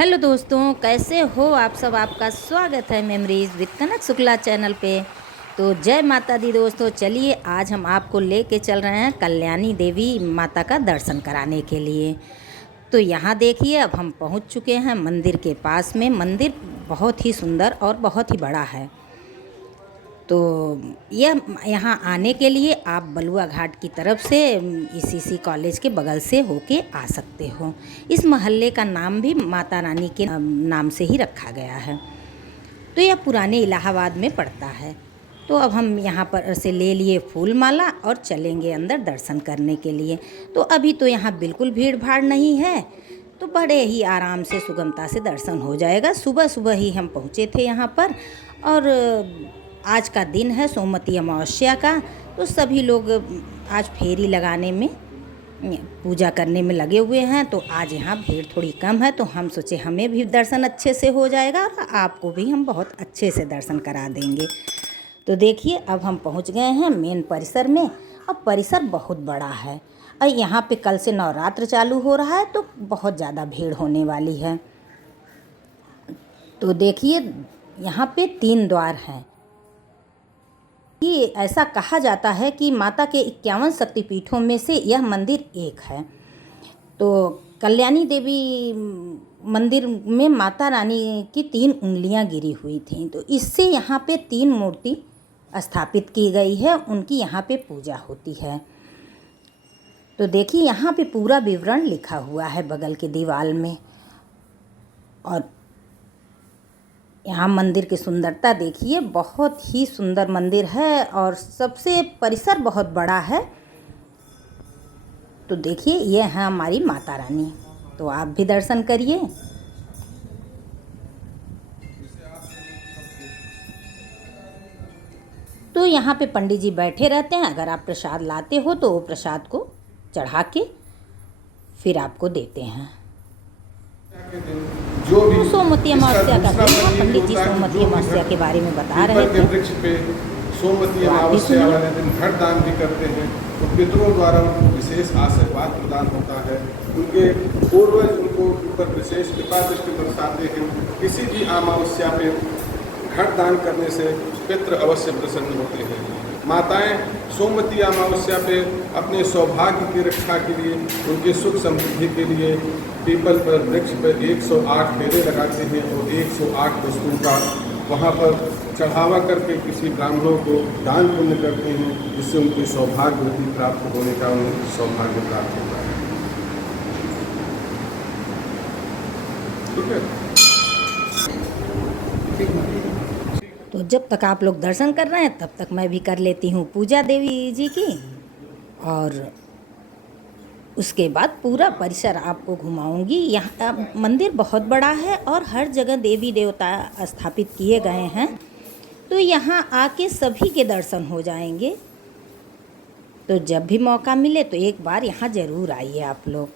Hello दोस्तों, कैसे हो आप सब। आपका स्वागत है memories with Kanak Shukla channel पे। तो जय माता दी दोस्तों। चलिए आज हम आपको लेके चल रहे हैं कल्याणी देवी माता का दर्शन कराने के लिए। तो यहाँ देखिए, अब हम पहुँच चुके हैं मंदिर के पास में। मंदिर बहुत ही सुंदर और बहुत ही बड़ा है। तो यह यहाँ आने के लिए आप बलुआ घाट की तरफ से ईसीसी कॉलेज के बगल से होके आ सकते हो। इस मोहल्ले का नाम भी माता रानी के नाम से ही रखा गया है। तो यह पुराने इलाहाबाद में पड़ता है। तो अब हम यहाँ पर से ले लिए फूल माला और चलेंगे अंदर दर्शन करने के लिए। तो अभी तो यहाँ बिल्कुल भीड़ भाड़ नहीं है, तो बड़े ही आराम से सुगमता से दर्शन हो जाएगा। सुबह सुबह ही हम पहुँचे थे यहाँ पर, और आज का दिन है सोमवती अमावस्या का। तो सभी लोग आज फेरी लगाने में, पूजा करने में लगे हुए हैं। तो आज यहाँ भीड़ थोड़ी कम है, तो हम सोचे हमें भी दर्शन अच्छे से हो जाएगा और आपको भी हम बहुत अच्छे से दर्शन करा देंगे। तो देखिए, अब हम पहुँच गए हैं मेन परिसर में। अब परिसर बहुत बड़ा है और यहाँ पे कल से नवरात्र चालू हो रहा है, तो बहुत ज़्यादा भीड़ होने वाली है। तो देखिए, यहाँ पे 3 द्वार हैं। ये ऐसा कहा जाता है कि माता के 51 शक्तिपीठों में से यह मंदिर एक है। तो कल्याणी देवी मंदिर में माता रानी की 3 उंगलियां गिरी हुई थीं, तो इससे यहाँ पे 3 मूर्ति स्थापित की गई है। उनकी यहाँ पे पूजा होती है। तो देखिए, यहाँ पे पूरा विवरण लिखा हुआ है बगल के दीवार में। और यहाँ मंदिर की सुंदरता देखिए, बहुत ही सुंदर मंदिर है और सबसे परिसर बहुत बड़ा है। तो देखिए, ये है हमारी माता रानी। तो आप भी दर्शन करिए। तो यहाँ पे पंडित जी बैठे रहते हैं। अगर आप प्रसाद लाते हो तो वो प्रसाद को चढ़ा के फिर आपको देते हैं। जो भी सोमवती अमावस्या का दिन था। पंडित जी सोमवती अमावस्या के बारे में बता रहे थे। वृक्ष पे सोमवती अमावस्या वाले दिन घट दान भी करते हैं, तो पितरों द्वारा उनको विशेष आशीर्वाद प्रदान होता है। उनके पूर्वज उनको ऊपर विशेष कृपा दृष्टि बरसाते हैं। किसी भी अमावस्या पे घट दान करने से पितृ अवश्य प्रसन्न होते हैं। माताएं सोमवती अमावस्या पे अपने सौभाग्य की रक्षा के लिए, उनके सुख समृद्धि के लिए पीपल पर वृक्ष पर 108 फेरे लगाते हैं और 108 वस्तुओं का वहाँ पर चढ़ावा करके किसी ब्राह्मणों को दान पुण्य करते हैं, जिससे उनकी सौभाग्यवती प्राप्त होने का उन्हें सौभाग्य प्राप्त होता है। ठीक है। तो जब तक आप लोग दर्शन कर रहे हैं, तब तक मैं भी कर लेती हूँ पूजा देवी जी की। और उसके बाद पूरा परिसर आपको घुमाऊंगी। यहाँ मंदिर बहुत बड़ा है और हर जगह देवी देवता स्थापित किए गए हैं। तो यहाँ आके सभी के दर्शन हो जाएंगे। तो जब भी मौका मिले तो एक बार यहाँ ज़रूर आइए आप लोग।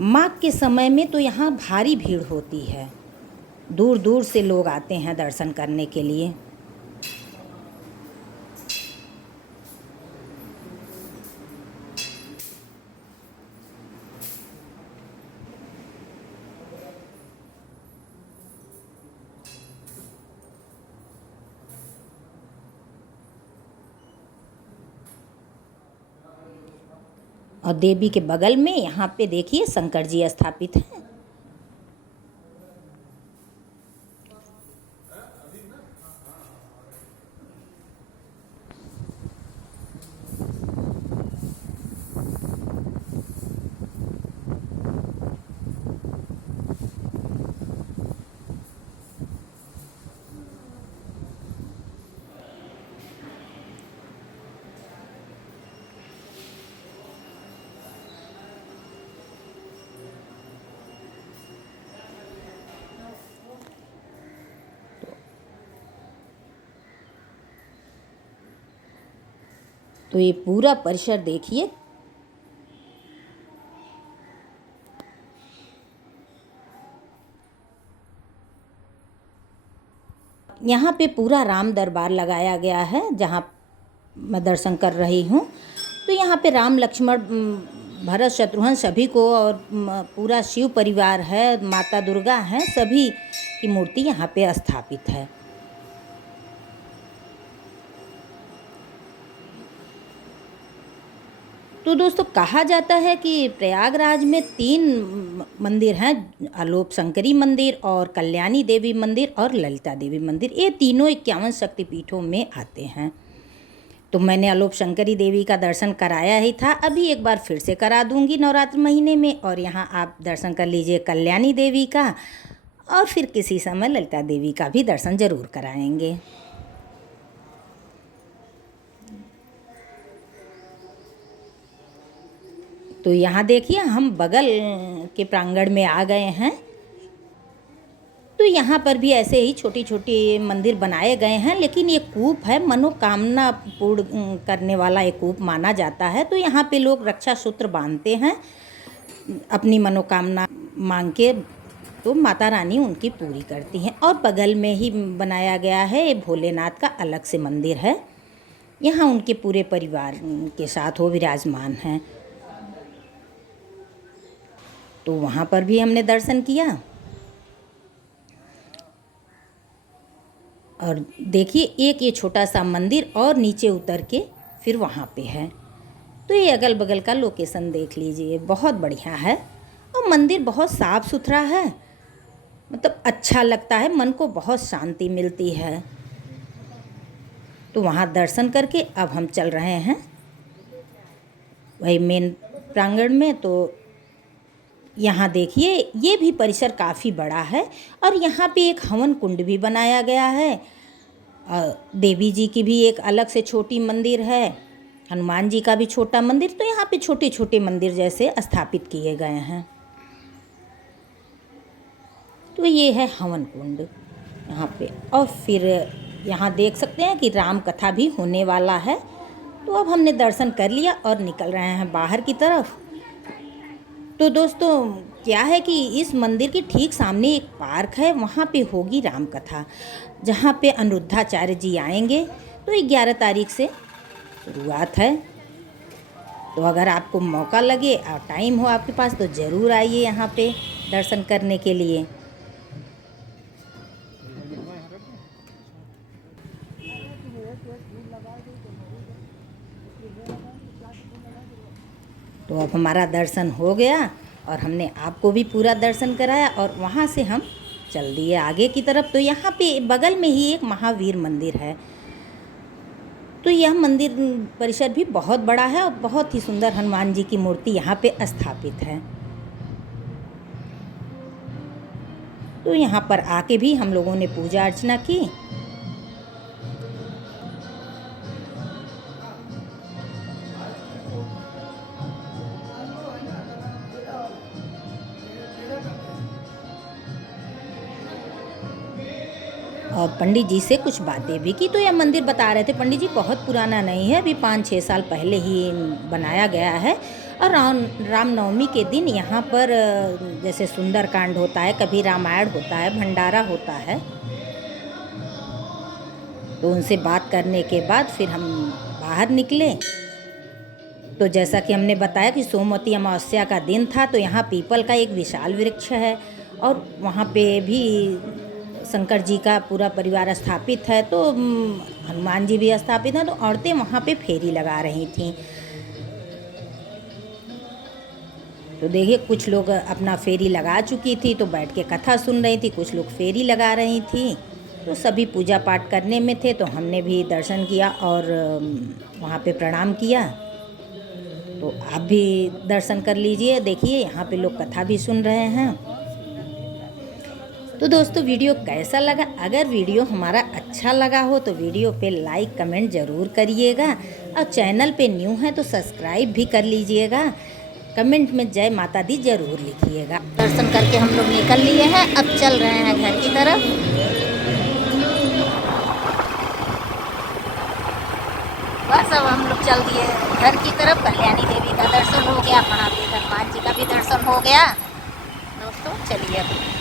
माघ के समय में तो यहाँ भारी भीड़ होती है। दूर दूर से लोग आते हैं दर्शन करने के लिए। और देवी के बगल में यहाँ पे देखिए शंकर जी स्थापित हैं। तो ये पूरा परिसर देखिए। यहाँ पे पूरा राम दरबार लगाया गया है, जहाँ मैं दर्शन कर रही हूँ। तो यहाँ पे राम लक्ष्मण भरत शत्रुघ्न सभी को, और पूरा शिव परिवार है, माता दुर्गा हैं, सभी की मूर्ति यहाँ पे स्थापित है। तो दोस्तों कहा जाता है कि प्रयागराज में 3 मंदिर हैं, आलोप शंकरी मंदिर और कल्याणी देवी मंदिर और ललिता देवी मंदिर। ये तीनों 51 शक्तिपीठों में आते हैं। तो मैंने आलोप शंकरी देवी का दर्शन कराया ही था, अभी एक बार फिर से करा दूंगी नवरात्र महीने में। और यहाँ आप दर्शन कर लीजिए कल्याणी देवी का, और फिर किसी समय ललिता देवी का भी दर्शन ज़रूर कराएंगे। तो यहाँ देखिए हम बगल के प्रांगण में आ गए हैं। तो यहाँ पर भी ऐसे ही छोटी छोटी मंदिर बनाए गए हैं, लेकिन ये कूप है, मनोकामना पूर्ण करने वाला एक कूप माना जाता है। तो यहाँ पे लोग रक्षा सूत्र बांधते हैं अपनी मनोकामना मांग के, तो माता रानी उनकी पूरी करती हैं। और बगल में ही बनाया गया है ये भोलेनाथ का अलग से मंदिर है, यहाँ उनके पूरे परिवार के साथ वो विराजमान हैं। तो वहाँ पर भी हमने दर्शन किया। और देखिए एक ये छोटा सा मंदिर और नीचे उतर के फिर वहाँ पे है। तो ये अगल बगल का लोकेशन देख लीजिए, बहुत बढ़िया है। और मंदिर बहुत साफ़ सुथरा है, मतलब अच्छा लगता है, मन को बहुत शांति मिलती है। तो वहाँ दर्शन करके अब हम चल रहे हैं वही मेन प्रांगण में। तो यहाँ देखिए ये भी परिसर काफ़ी बड़ा है, और यहाँ पे एक हवन कुंड भी बनाया गया है। देवी जी की भी एक अलग से छोटी मंदिर है, हनुमान जी का भी छोटा मंदिर। तो यहाँ पे छोटे छोटे मंदिर जैसे स्थापित किए गए हैं। तो ये है हवन कुंड यहाँ पे। और फिर यहाँ देख सकते हैं कि राम कथा भी होने वाला है। तो अब हमने दर्शन कर लिया और निकल रहे हैं बाहर की तरफ। तो दोस्तों क्या है कि इस मंदिर के ठीक सामने एक पार्क है, वहाँ पे होगी राम कथा, जहाँ पे अनिरुद्धाचार्य जी आएंगे। तो 11 तारीख से शुरुआत है। तो अगर आपको मौका लगे और टाइम हो आपके पास तो ज़रूर आइए यहाँ पे दर्शन करने के लिए। तो अब हमारा दर्शन हो गया और हमने आपको भी पूरा दर्शन कराया, और वहाँ से हम चल दिए आगे की तरफ। तो यहाँ पे बगल में ही एक महावीर मंदिर है। तो यह मंदिर परिसर भी बहुत बड़ा है और बहुत ही सुंदर हनुमान जी की मूर्ति यहाँ पे स्थापित है। तो यहाँ पर आके भी हम लोगों ने पूजा अर्चना की। और पंडित जी से कुछ बातें भी की। तो यह मंदिर बता रहे थे पंडित जी बहुत पुराना नहीं है, अभी 5-6 साल पहले ही बनाया गया है। और रामनवमी के दिन यहाँ पर जैसे सुंदरकांड होता है, कभी रामायण होता है, भंडारा होता है। तो उनसे बात करने के बाद फिर हम बाहर निकले। तो जैसा कि हमने बताया कि सोमवती अमावस्या का दिन था, तो यहाँ पीपल का एक विशाल वृक्ष है और वहाँ पे भी शंकर जी का पूरा परिवार स्थापित है। तो हनुमान जी भी स्थापित हैं। तो औरतें वहाँ पे फेरी लगा रही थीं। तो देखिए कुछ लोग अपना फेरी लगा चुकी थी तो बैठ के कथा सुन रही थी, कुछ लोग फेरी लगा रही थी। तो सभी पूजा पाठ करने में थे, तो हमने भी दर्शन किया और वहाँ पे प्रणाम किया। तो आप भी दर्शन कर लीजिए। देखिए यहाँ पे लोग कथा भी सुन रहे हैं। तो दोस्तों वीडियो कैसा लगा? अगर वीडियो हमारा अच्छा लगा हो तो वीडियो पे लाइक कमेंट ज़रूर करिएगा, और चैनल पे न्यू है तो सब्सक्राइब भी कर लीजिएगा। कमेंट में जय माता दी ज़रूर लिखिएगा। दर्शन करके हम लोग निकल लिए हैं, अब चल रहे हैं घर की तरफ। बस अब हम लोग चल दिए घर की तरफ। कल्याणी देवी का दर्शन हो गया, महावीर हनुमान जी का भी दर्शन हो गया। दोस्तों चलिए अब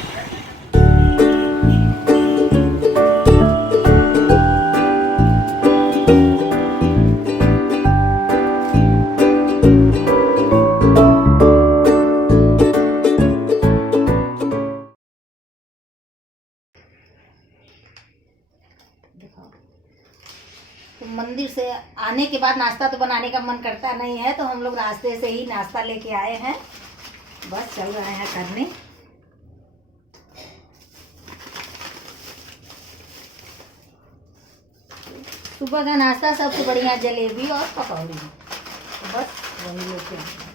तो मंदिर से आने के बाद नाश्ता तो बनाने का मन करता नहीं है, तो हम लोग रास्ते से ही नाश्ता लेके आए हैं, बस चल रहे हैं करने। सुबह का नाश्ता सबसे बढ़िया जलेबी और पकौड़ी, तो बस वही लेके आए हैं।